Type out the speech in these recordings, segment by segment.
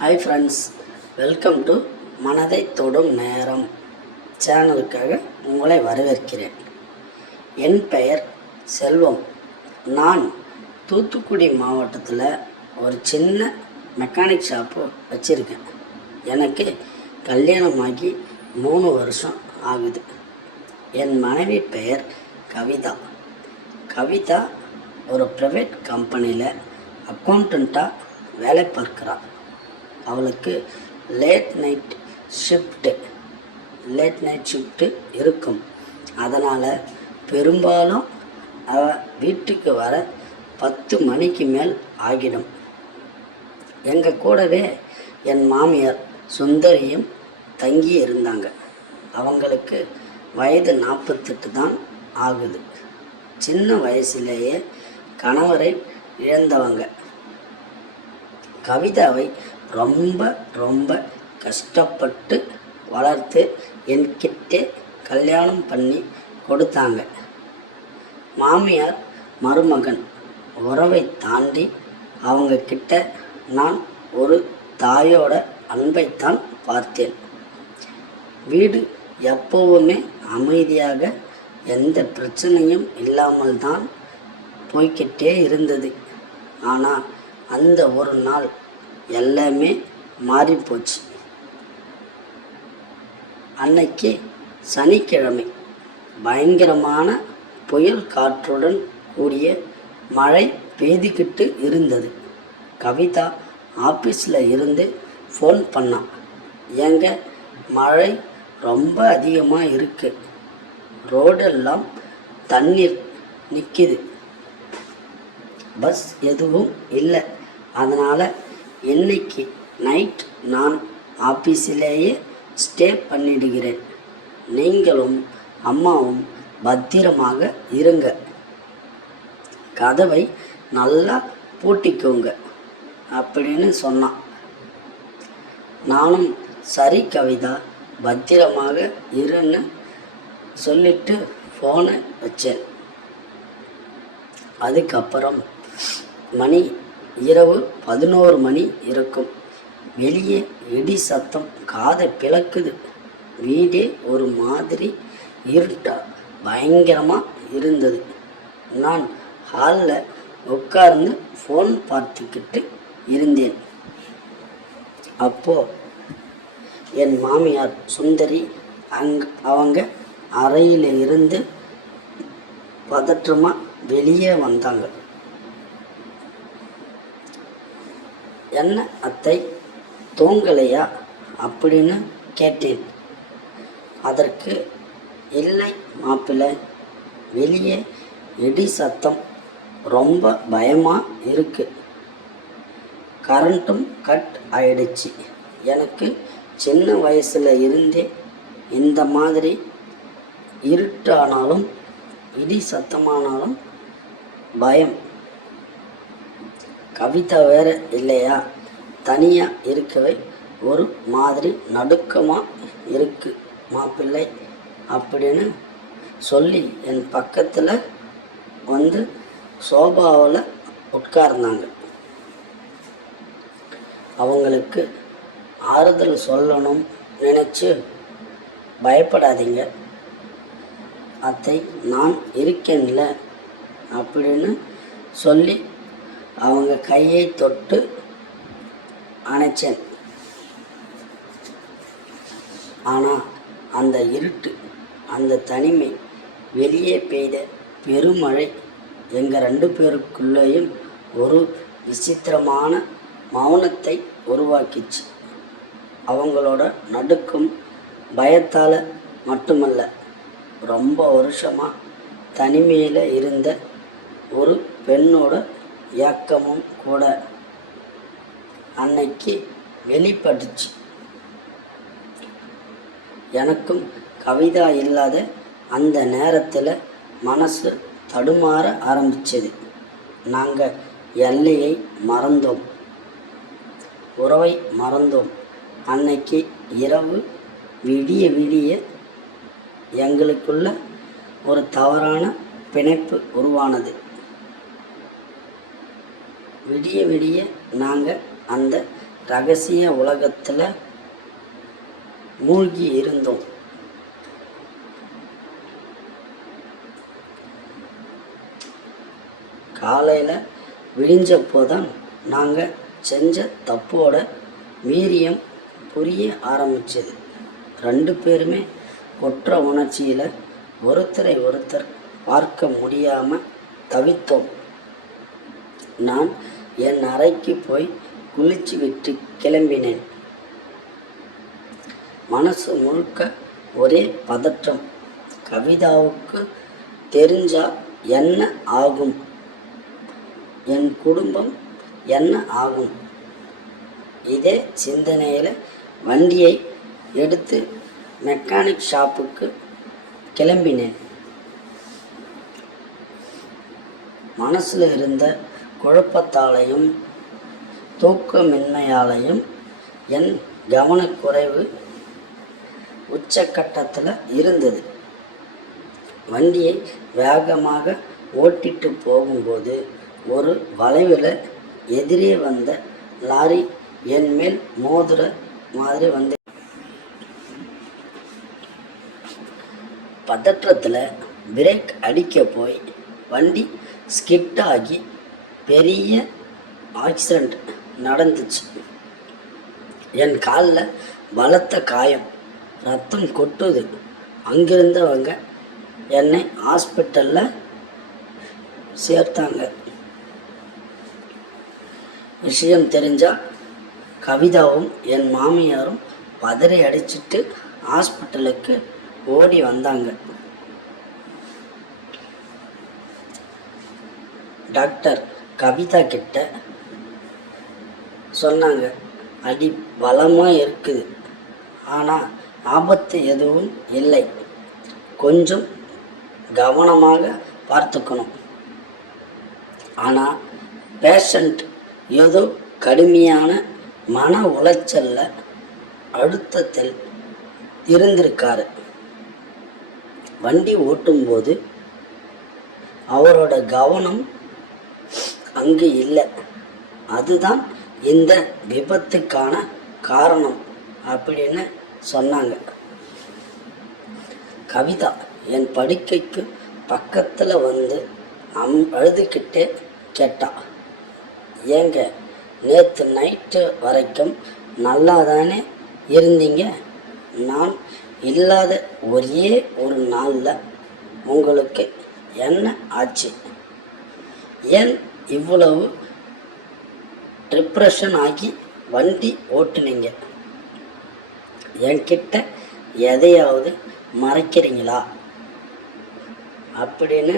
Hi friends, welcome to மனதை தொடும் நேரம் சேனலுக்காக உங்களை வரவேற்கிறேன். என் பெயர் செல்வம். நான் தூத்துக்குடி மாவட்டத்தில் ஒரு சின்ன மெக்கானிக் ஷாப்பு வச்சுருக்கேன். எனக்கு கல்யாணமாகி 3 வருஷம் ஆகுது. என் மனைவி பெயர் கவிதா. கவிதா ஒரு ப்ரைவேட் கம்பெனியில் அக்கௌண்டண்ட்டாக வேலை பார்க்குறாள். அவளுக்கு லேட் நைட் ஷிஃப்ட்டு இருக்கும். அதனால் பெரும்பாலும் அவள் வீட்டுக்கு வர 10 மணிக்கு மேல் ஆகிடும். எங்கள் கூடவே என் மாமியார் சுந்தரியும் தங்கி இருந்தாங்க. அவங்களுக்கு வயது 48 தான் ஆகுது. சின்ன வயசுலேயே கணவரை இழந்தவங்க. கவிதாவை ரொம்ப கஷ்டப்பட்டு வளர்த்து என்கிட்டே கல்யாணம் பண்ணி கொடுத்தாங்க. மாமியார் மருமகன் உறவை தாண்டி அவங்க கிட்ட நான் ஒரு தாயோட அன்பைத்தான் பார்த்தேன். வீடு எப்போவுமே அமைதியாக எந்த பிரச்சனையும் இல்லாமல் தான் போய்கிட்டே இருந்தது. ஆனால் அந்த ஒரு நாள் எல்லாமே மாறிப்போச்சு. அன்னைக்கு சனிக்கிழமை பயங்கரமான புயல் காற்றுடன் கூடிய மழை பெய்துக்கிட்டு இருந்தது. கவிதா ஆஃபீஸில் இருந்து ஃபோன் பண்ணான். ஏங்க, மழை ரொம்ப அதிகமாக இருக்குது, ரோடெல்லாம் தண்ணீர் நிற்கிது, பஸ் எதுவும் இல்லை, அதனால் இன்னைக்கு நைட் நான் ஆஃபீஸிலேயே ஸ்டே பண்ணிடுகிறேன். நீங்களும் அம்மாவும் பத்திரமாக இருங்க, கதவை நல்லா பூட்டிக்கோங்க அப்படின்னு சொன்னான். நானும் சரி கவிதா, பத்திரமாக இருன்னு சொல்லிட்டு ஃபோனை வச்சேன். அதுக்கப்புறம் மணி இரவு 11 மணி இருக்கும். வெளியே இடி சத்தம் காதை பிளக்குது. வீடே ஒரு மாதிரி இருட்டா பயங்கரமாக இருந்தது. நான் ஹாலில் உட்கார்ந்து ஃபோன் பார்த்துக்கிட்டு இருந்தேன். அப்போ என் மாமியார் சுந்தரி அவங்க அறையில் இருந்து பதற்றமாக வெளியே வந்தாங்க. என்ன அத்தை, தூங்கலையா அப்படின்னு கேட்டேன். அதற்கு இல்லை மாப்பிள்ளை, வெளியே இடி சத்தம், ரொம்ப பயமாக இருக்கு, கரண்ட்டும் கட் ஆயிடுச்சு. எனக்கு சின்ன வயசில் இருந்தே இந்த மாதிரி இருட்டானாலும் இடி சத்தமானாலும் பயம். கவிதா வேற இல்லையா, தனியாக இருக்கவே ஒரு மாதிரி நடுக்கமாக இருக்கு மாப்பிள்ளை அப்படின்னு சொல்லி என் பக்கத்தில் வந்து சோபாவில் உட்கார்ந்தாங்க. அவங்களுக்கு ஆறுதல் சொல்லணும் நினச்சி, பயப்படாதீங்க அத்தை, நான் இருக்கேன்ல அப்படின்னு சொல்லி அவங்க கையை தொட்டு அணைச்சேன். ஆனால் அந்த இருட்டு, அந்த தனிமை, வெளியே பெய்த பெருமழை எங்கள் 2 பேருக்குள்ளேயும் ஒரு விசித்திரமான மௌனத்தை உருவாக்கிச்சு. அவங்களோட நடுக்கும் பயத்தால் மட்டுமல்ல, ரொம்ப வருஷமாக தனிமையில் இருந்த ஒரு பெண்ணோட ஏக்கமும் கூட அன்னைக்கு வெளிப்பட்டுச்சு. எனக்கும் கவிதா இல்லாத அந்த நேரத்தில் மனசு தடுமாற ஆரம்பிச்சது. நாங்கள் எல்லையை மறந்தோம், உறவை மறந்தோம். அன்னைக்கு இரவு விடிய எங்களுக்குள்ள ஒரு தவறான பிணைப்பு உருவானது. விடிய நாங்கள் அந்த ரகசிய உலகத்தில் மூழ்கி இருந்தோம். காலையில் விழிஞ்சப்போதான் நாங்கள் செஞ்ச தப்போட வீரியம் புரிய ஆரம்பிச்சது. 2 பேருமே குற்ற உணர்ச்சியில் ஒருத்தரை ஒருத்தர் பார்க்க முடியாமல் தவித்தோம். நான் என் அறைக்கு போய் குளிச்சு விட்டு கிளம்பினேன். மனசு முழுக்க ஒரே பதற்றம். கவிதாவுக்கு தெரிஞ்சா என்ன ஆகும், என் குடும்பம் என்ன ஆகும், இதே சிந்தனையில் வண்டியை எடுத்து மெக்கானிக் ஷாப்புக்கு கிளம்பினேன். மனசில் இருந்த குழப்பத்தாலையும் தூக்கமின்மையாலையும் என் கவனக்குறைவு உச்சக்கட்டத்தில் இருந்தது. வண்டியை வேகமாக ஓட்டிட்டு போகும்போது ஒரு வளைவில் எதிரே வந்த லாரி என் மேல் மோதுற மாதிரி வந்து பதற்றத்தில் பிரேக் அடிக்க போய் வண்டி ஸ்கிட் ஆகி பெரிய ஆக்சிடெண்ட் நடந்துச்சு. என் காலில் பலத்த காயம், ரத்தம் கொட்டுது. அங்கிருந்தவங்க என்னை ஹாஸ்பிட்டலில் சேர்த்தாங்க. விஷயம் தெரிஞ்சால் கவிதாவும் என் மாமியாரும் பதறி அடிச்சிட்டு ஹாஸ்பிட்டலுக்கு ஓடி வந்தாங்க. டாக்டர் கவிதா கிட்ட சொன்னாங்க, அடி பலமாக இருக்குது, ஆனால் ஆபத்து எதுவும் இல்லை, கொஞ்சம் கவனமாக பார்த்துக்கணும். ஆனால் பேஷண்ட் ஏதோ கடுமையான மன உளைச்சல்ல அழுத்தத்தில் இருந்திருக்காரு. வண்டி ஓட்டும்போது அவரோட கவனம் அங்கு இல்லை. அதுதான் இந்த விபத்துக்கான காரணம் அப்படின்னு சொன்னாங்க. கவிதா என் படுக்கைக்கு பக்கத்தில் வந்து அழுதுகிட்டே கேட்டா, ஏங்க நேற்று நைட்டு வரைக்கும் நல்லா தானே இருந்தீங்க, நான் இல்லாத ஒரே ஒரு நாளில் உங்களுக்கு என்ன ஆச்சு, ஏன் இவ்வளவு டிப்ரெஷன் ஆகி வண்டி ஓட்டுனீங்க, என்கிட்ட எதையாவது மறைக்கிறீங்களா அப்படின்னு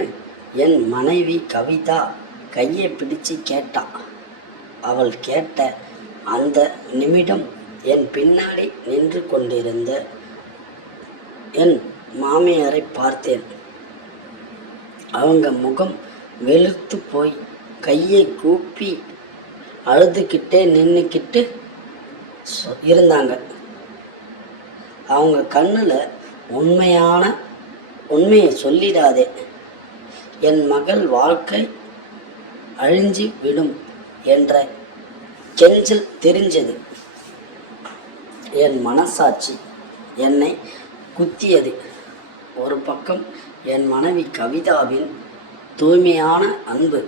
என் மனைவி கவிதா கையை பிடிச்சு கேட்டா. அவள் கேட்ட அந்த நிமிடம் என் பின்னாடி நின்று கொண்டிருந்த என் மாமியாரை பார்த்தேன். அவங்க முகம் வெளுத்து போய் கையை கூப்பி அழுதுகிட்டே நின்றுக்கிட்டு இருந்தாங்க. அவங்க கண்ணில் உண்மையை சொல்லிடாதே, என் மகள் வாழ்க்கை அழிஞ்சு விடும் என்ற கெஞ்சல் தெரிஞ்சது. என் மனசாட்சி என்னை குத்தியது. ஒரு பக்கம் என் மனைவி கவிதாவின் தூய்மையான அன்பு,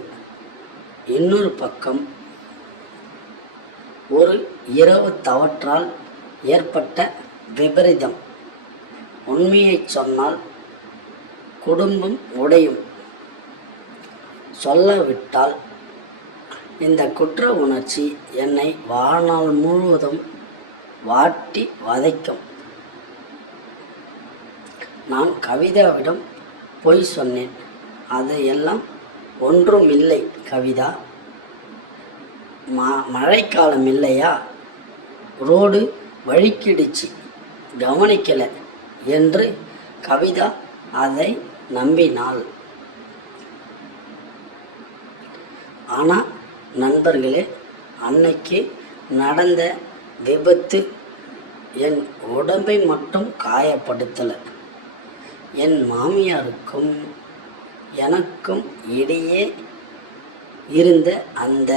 இன்னொரு பக்கம் ஒரு இரவு தவற்றால் ஏற்பட்ட விபரீதம். உண்மையை சொன்னால் குடும்பம் உடையும், சொல்லவிட்டால் இந்த குற்ற உணர்ச்சி என்னை வாழ்நாள் முழுவதும் வாட்டி வதைக்கும். நான் கவிதாவிடம் பொய் சொன்னேன். அதையெல்லாம் ஒன்றும் இல்லை கவிதா, மழைக்காலம் இல்லையா, ரோடு வழுக்கிடுச்சு, கவனிக்கலை என்று கவிதா அதை நம்பினாள். ஆனால் நண்பர்களே, அன்னைக்கு நடந்த விபத்து என் உடம்பை மட்டும் காயப்படுத்தலை, என் மாமியாருக்கும் எனக்கும் இடையே இருந்த அந்த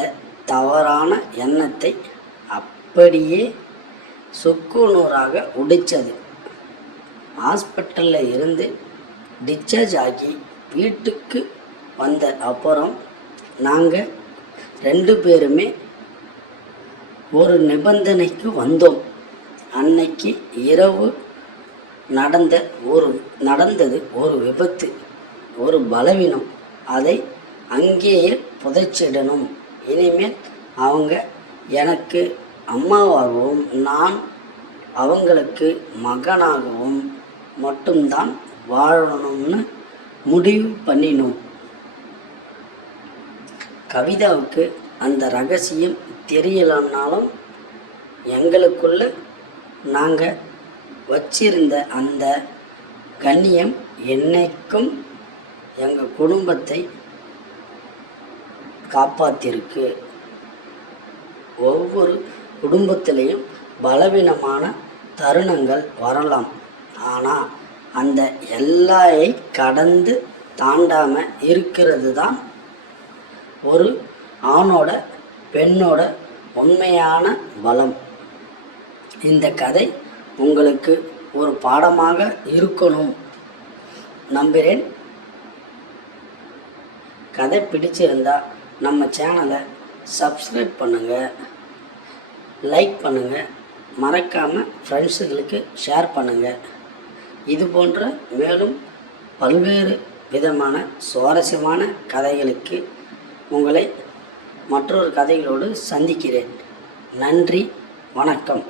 தவறான எண்ணத்தை அப்படியே சொக்கு நூறாக உடைச்சது. ஹாஸ்பிட்டலில் இருந்து டிஸ்சார்ஜ் ஆகி வீட்டுக்கு வந்த அப்புறம் நாங்கள் 2 பேருமே ஒரு நிபந்தனைக்கு வந்தோம். அன்னைக்கு இரவு நடந்தது ஒரு விபத்து, ஒரு பலவீனம். அதை அங்கேயே புதைச்சிடணும். இனிமேல் அவங்க எனக்கு அம்மாவாகவும் நான் அவங்களுக்கு மகனாகவும் மட்டும்தான் வாழணும்னு முடிவு பண்ணினோம். கவிதாவுக்கு அந்த ரகசியம் தெரியலனாலும் எங்களுக்குள்ள நாங்கள் வச்சிருந்த அந்த கண்ணியம் என்னைக்கும் எங்கள் குடும்பத்தை காப்பாற்றிருக்கு. ஒவ்வொரு குடும்பத்திலையும் பலவீனமான தருணங்கள் வரலாம். ஆனால் அந்த எல்லையை கடந்து தாண்டாமல் இருக்கிறது தான் ஒரு ஆணோட பெண்ணோட உண்மையான பலம். இந்த கதை உங்களுக்கு ஒரு பாடமாக இருக்கணும் நம்புகிறேன். கதை பிடிச்சிருந்தா நம்ம சேனலை சப்ஸ்கிரைப் பண்ணுங்கள், லைக் பண்ணுங்கள், மறக்காமல் ஃப்ரெண்ட்ஸுகளுக்கு ஷேர் பண்ணுங்கள். இது போன்ற மேலும் பல்வேறு விதமான சுவாரஸ்யமான கதைகளுக்கு உங்களை மற்றொரு கதைகளோடு சந்திக்கிறேன். நன்றி, வணக்கம்.